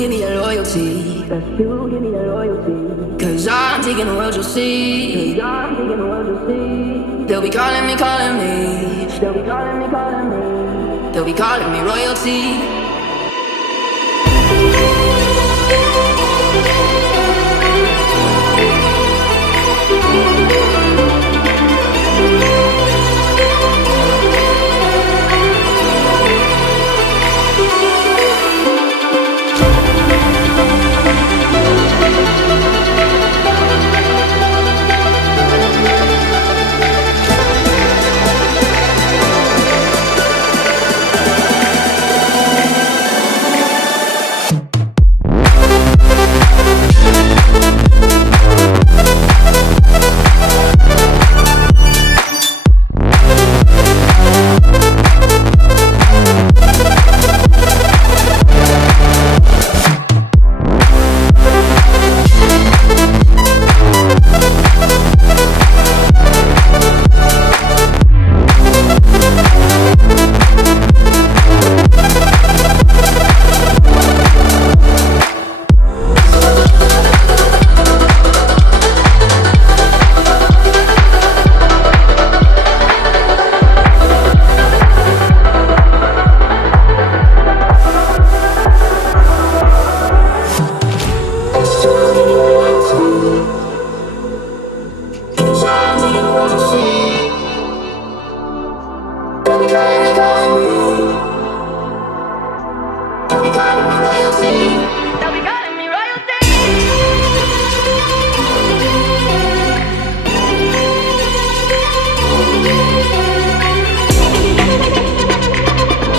give me that loyalty. Best you give me that loyalty. Cause I'm taking the world, you'll see. Cause I'm taking the world, you'll see. They'll be calling me, calling me. They'll be calling me, calling me. They'll be calling me royalty.